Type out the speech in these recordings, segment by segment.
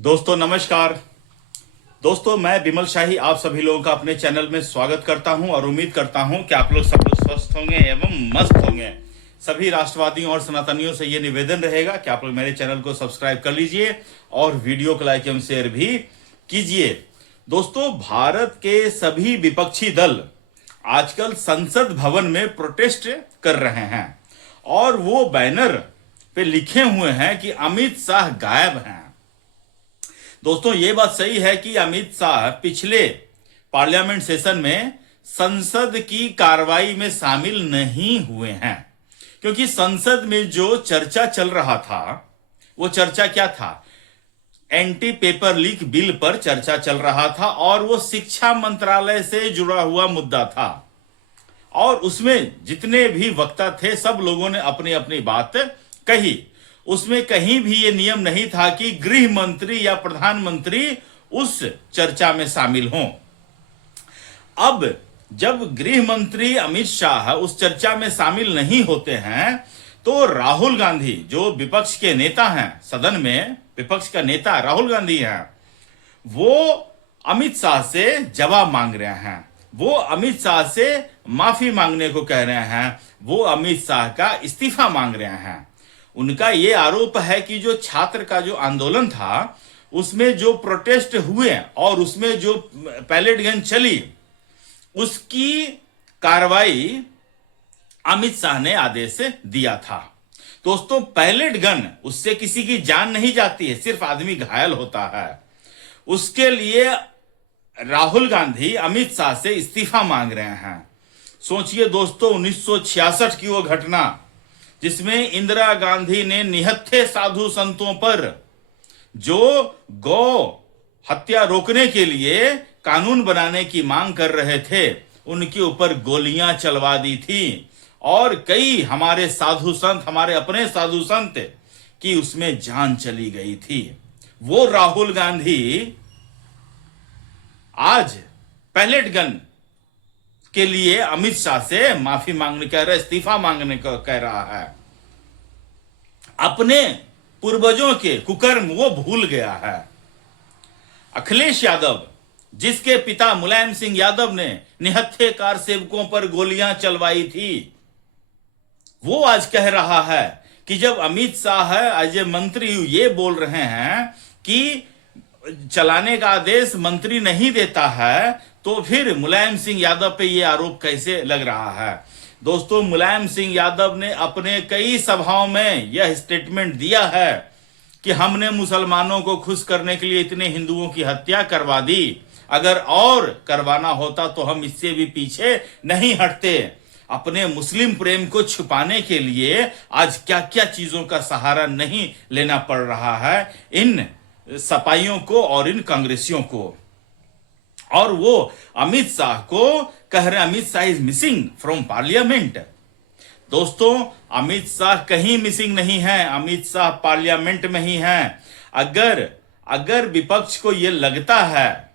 दोस्तों नमस्कार। दोस्तों मैं विमल शाही आप सभी लोगों का अपने चैनल में स्वागत करता हूं और उम्मीद करता हूं कि आप लोग सब लोग स्वस्थ होंगे एवं मस्त होंगे। सभी राष्ट्रवादियों और सनातनियों से ये निवेदन रहेगा कि आप लोग मेरे चैनल को सब्सक्राइब कर लीजिए और वीडियो को लाइक एवं शेयर भी कीजिए। दोस्तों भारत के सभी विपक्षी दल आजकल संसद भवन में प्रोटेस्ट कर रहे हैं और वो बैनर पे लिखे हुए हैं कि अमित शाह गायब हैं। दोस्तों ये बात सही है कि अमित शाह पिछले पार्लियामेंट सेशन में संसद की कार्रवाई में शामिल नहीं हुए हैं, क्योंकि संसद में जो चर्चा चल रहा था वो चर्चा क्या था? एंटी पेपर लीक बिल पर चर्चा चल रहा था और वो शिक्षा मंत्रालय से जुड़ा हुआ मुद्दा था और उसमें जितने भी वक्ता थे सब लोगों ने अपनी अपनी बात कही। उसमें कहीं भी ये नियम नहीं था कि गृह मंत्री या प्रधानमंत्री उस चर्चा में शामिल हों। अब जब गृह मंत्री अमित शाह उस चर्चा में शामिल नहीं होते हैं तो राहुल गांधी जो विपक्ष के नेता हैं, सदन में विपक्ष का नेता राहुल गांधी हैं, वो अमित शाह से जवाब मांग रहे हैं, वो अमित शाह से माफी मांगने को कह रहे हैं, वो अमित शाह का इस्तीफा मांग रहे हैं। उनका ये आरोप है कि जो छात्र का जो आंदोलन था उसमें जो प्रोटेस्ट हुए और उसमें जो पैलेट गन चली उसकी कार्रवाई अमित शाह ने आदेश दिया था। दोस्तों पैलेट गन उससे किसी की जान नहीं जाती है, सिर्फ आदमी घायल होता है। उसके लिए राहुल गांधी अमित शाह से इस्तीफा मांग रहे हैं। सोचिए दोस्तों 1966 की वो घटना जिसमें इंदिरा गांधी ने निहत्थे साधु संतों पर जो गौ हत्या रोकने के लिए कानून बनाने की मांग कर रहे थे उनके ऊपर गोलियां चलवा दी थी और कई हमारे साधु संत, हमारे अपने साधु संत की उसमें जान चली गई थी। वो राहुल गांधी आज पैलेट गन के लिए अमित शाह से माफी मांगने कह रहा है, इस्तीफा मांगने को कह रहा है। अपने पूर्वजों के कुकर्म वो भूल गया है। अखिलेश यादव जिसके पिता मुलायम सिंह यादव ने निहत्थे कार सेवकों पर गोलियां चलवाई थी, वो आज कह रहा है कि जब अमित शाह एज ए मंत्री ये बोल रहे हैं कि चलाने का आदेश मंत्री नहीं देता है तो फिर मुलायम सिंह यादव पे ये आरोप कैसे लग रहा है? दोस्तों मुलायम सिंह यादव ने अपने कई सभाओं में यह स्टेटमेंट दिया है कि हमने मुसलमानों को खुश करने के लिए इतने हिंदुओं की हत्या करवा दी, अगर और करवाना होता तो हम इससे भी पीछे नहीं हटते। अपने मुस्लिम प्रेम को छुपाने के लिए आज क्या क्या चीजों का सहारा नहीं लेना पड़ रहा है इन सपाइयों को और इन कांग्रेसियों को। और वो अमित शाह को कह रहे Amit Shah is missing from parliament. दोस्तों अमित शाह कहीं मिसिंग नहीं है, अमित शाह पार्लियामेंट में ही हैं। अगर विपक्ष को यह लगता है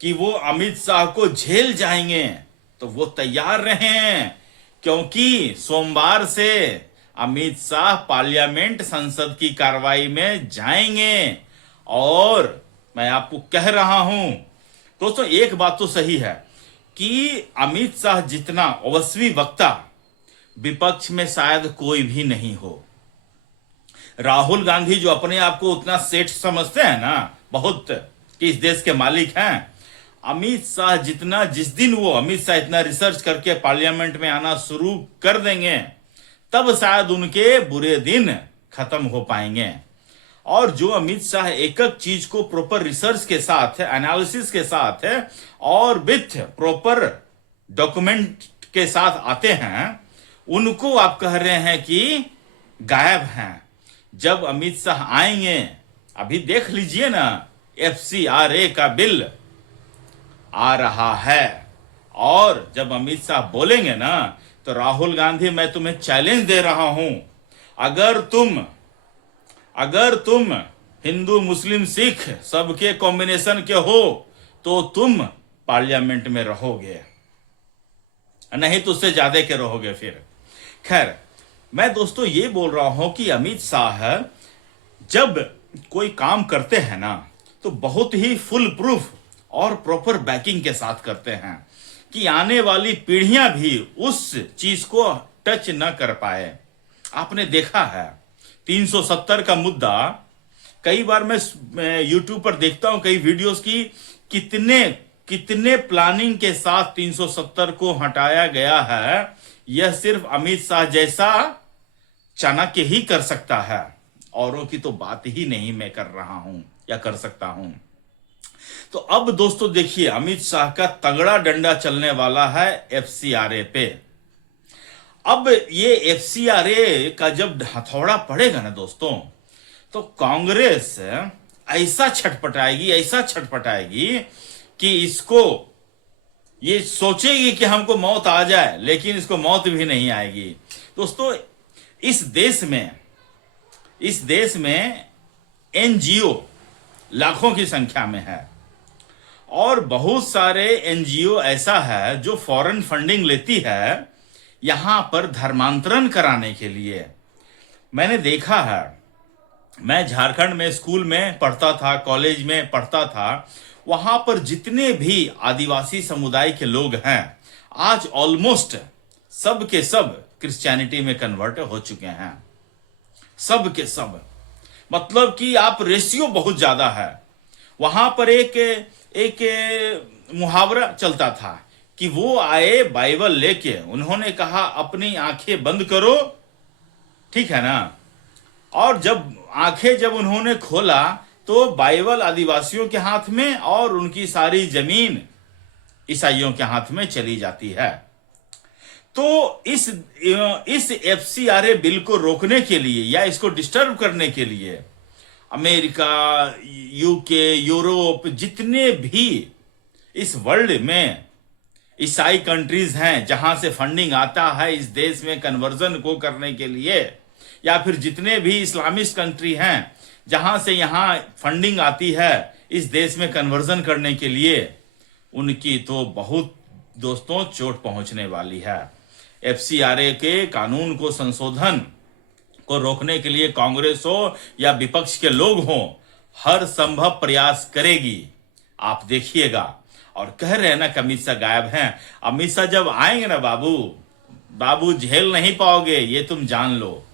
कि वो अमित शाह को झेल जाएंगे तो वो तैयार रहें, क्योंकि सोमवार से अमित शाह पार्लियामेंट संसद की कार्रवाई में जाएंगे। और मैं आपको कह रहा हूं दोस्तों एक बात तो सही है कि अमित शाह जितना ओवस्वी वक्ता विपक्ष में शायद कोई भी नहीं हो। राहुल गांधी जो अपने आप को उतना सेठ समझते हैं ना, बहुत कि इस देश के मालिक हैं, अमित शाह जितना, जिस दिन वो अमित शाह इतना रिसर्च करके पार्लियामेंट में आना शुरू कर देंगे तब शायद उनके बुरे दिन खत्म हो पाएंगे। और जो अमित शाह एक एक चीज को प्रॉपर रिसर्च के साथ है, एनालिसिस के साथ है और विथ प्रॉपर डॉक्यूमेंट के साथ आते हैं, उनको आप कह रहे हैं कि गायब हैं। जब अमित शाह आएंगे, अभी देख लीजिए ना, FCRA का बिल आ रहा है और जब अमित शाह बोलेंगे ना तो राहुल गांधी मैं तुम्हें चैलेंज दे रहा हूं, अगर तुम हिंदू मुस्लिम सिख सबके कॉम्बिनेशन के हो तो तुम पार्लियामेंट में रहोगे, नहीं तो उससे ज्यादा के रहोगे फिर। खैर मैं दोस्तों ये बोल रहा हूं कि अमित शाह जब कोई काम करते हैं ना तो बहुत ही फुल प्रूफ और प्रॉपर बैकिंग के साथ करते हैं कि आने वाली पीढ़ियां भी उस चीज को टच न कर पाए। आपने देखा है 370 का मुद्दा, कई बार मैं यूट्यूब पर देखता हूं कई वीडियोस की, कितने कितने प्लानिंग के साथ 370 को हटाया गया है। यह सिर्फ अमित शाह जैसा चाणक्य ही कर सकता है, औरों की तो बात ही नहीं मैं कर रहा हूं या कर सकता हूं। तो अब दोस्तों देखिए, अमित शाह का तगड़ा डंडा चलने वाला है एफसीआरए पे। अब ये एफसीआरए का जब हथौड़ा पड़ेगा ना दोस्तों, तो कांग्रेस ऐसा छटपटाएगी कि इसको ये सोचेगी कि हमको मौत आ जाए, लेकिन इसको मौत भी नहीं आएगी। दोस्तों इस देश में एनजीओ लाखों की संख्या में है, और बहुत सारे एनजीओ ऐसा है जो फॉरेन फंडिंग लेती है यहां पर धर्मांतरण कराने के लिए। मैंने देखा है, मैं झारखंड में स्कूल में पढ़ता था, कॉलेज में पढ़ता था, वहां पर जितने भी आदिवासी समुदाय के लोग हैं आज ऑलमोस्ट सब के सब क्रिश्चियनिटी में कन्वर्ट हो चुके हैं। सब के सब, मतलब कि आप रेशियो बहुत ज्यादा है। वहां पर एक मुहावरा चलता था कि वो आए बाइबल लेके, उन्होंने कहा अपनी आंखें बंद करो, ठीक है ना, और जब उन्होंने खोला तो बाइबल आदिवासियों के हाथ में और उनकी सारी जमीन ईसाइयों के हाथ में चली जाती है। तो इस एफसीआरए बिल को रोकने के लिए या इसको डिस्टर्ब करने के लिए अमेरिका, यूके, यूरोप, जितने भी इस वर्ल्ड में ईसाई कंट्रीज हैं जहां से फंडिंग आता है इस देश में कन्वर्जन को करने के लिए, या फिर जितने भी इस्लामिस्ट कंट्री हैं जहां से यहां फंडिंग आती है इस देश में कन्वर्जन करने के लिए, उनकी तो बहुत दोस्तों चोट पहुंचने वाली है। एफसीआरए के कानून को संशोधन को रोकने के लिए कांग्रेस हो या विपक्ष के लोग हो, हर संभव प्रयास करेगी। आप देखिएगा। और कह रहे हैं ना कि अमित शाह गायब हैं, अमित शाह जब आएंगे ना बाबू झेल नहीं पाओगे, ये तुम जान लो।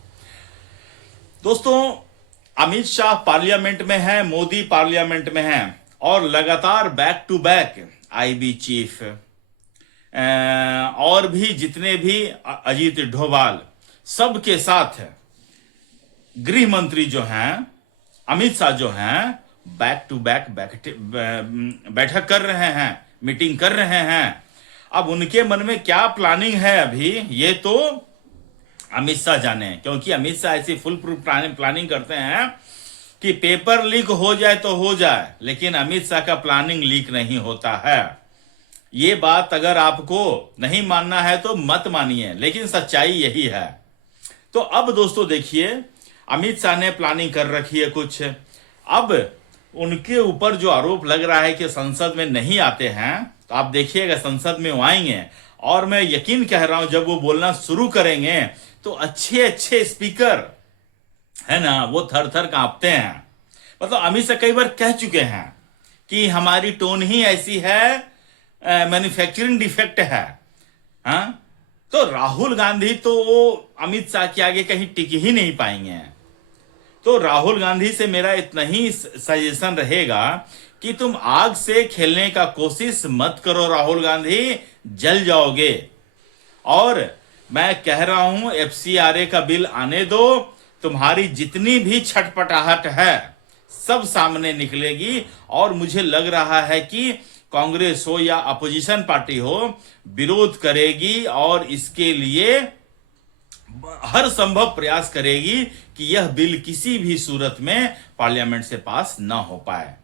दोस्तों अमित शाह पार्लियामेंट में है, मोदी पार्लियामेंट में है, और लगातार back to back IB chief और भी जितने भी अजीत डोभाल सबके साथ गृह मंत्री जो हैं अमित शाह जो हैं बैक टू बैक बैठक कर रहे हैं, मीटिंग कर रहे हैं। अब उनके मन में क्या प्लानिंग है अभी ये तो अमित शाह जाने, क्योंकि अमित शाह ऐसी फुल प्रूफ प्लानिंग करते हैं कि पेपर लीक हो जाए तो हो जाए, लेकिन अमित शाह का प्लानिंग लीक नहीं होता है। ये बात अगर आपको नहीं मानना है तो मत मानिए, लेकिन सच्चाई यही है। तो अब दोस्तों देखिए, अमित शाह ने प्लानिंग कर रखी है कुछ। अब उनके ऊपर जो आरोप लग रहा है कि संसद में नहीं आते हैं, तो आप देखिएगा संसद में वो आएंगे, और मैं यकीन कह रहा हूं जब वो बोलना शुरू करेंगे तो अच्छे अच्छे स्पीकर है ना वो थर थर कांपते हैं। मतलब अमित शाह कई बार कह चुके हैं कि हमारी टोन ही ऐसी है, मैन्युफैक्चरिंग डिफेक्ट है। हाँ, तो राहुल गांधी तो अमित शाह के आगे कहीं टिक ही नहीं पाएंगे। तो राहुल गांधी से मेरा इतना ही सजेशन रहेगा कि तुम आग से खेलने का कोशिश मत करो राहुल गांधी, जल जाओगे। और मैं कह रहा हूं एफसीआरए का बिल आने दो, तुम्हारी जितनी भी छटपटाहट है सब सामने निकलेगी, और मुझे लग रहा है कि कांग्रेस हो या अपोजिशन पार्टी हो विरोध करेगी और इसके लिए हर संभव प्रयास करेगी कि यह बिल किसी भी सूरत में पार्लियामेंट से पास ना हो पाए।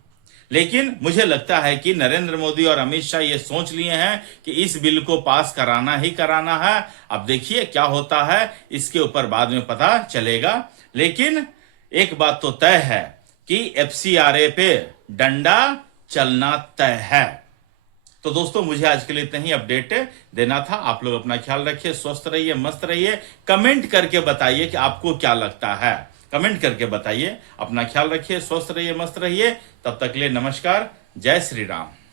लेकिन मुझे लगता है कि नरेंद्र मोदी और अमित शाह ये सोच लिए हैं कि इस बिल को पास कराना ही कराना है। अब देखिए क्या होता है, इसके ऊपर बाद में पता चलेगा। लेकिन एक बात तो तय है कि एफसीआरए पे डंडा चलना तय है। तो दोस्तों मुझे आज के लिए इतना ही अपडेट देना था। आप लोग अपना ख्याल रखिए, स्वस्थ रहिए, मस्त रहिए। कमेंट करके बताइए कि आपको क्या लगता है। कमेंट करके बताइए। अपना ख्याल रखिए, स्वस्थ रहिए, मस्त रहिए। तब तक के लिए नमस्कार। जय श्री राम।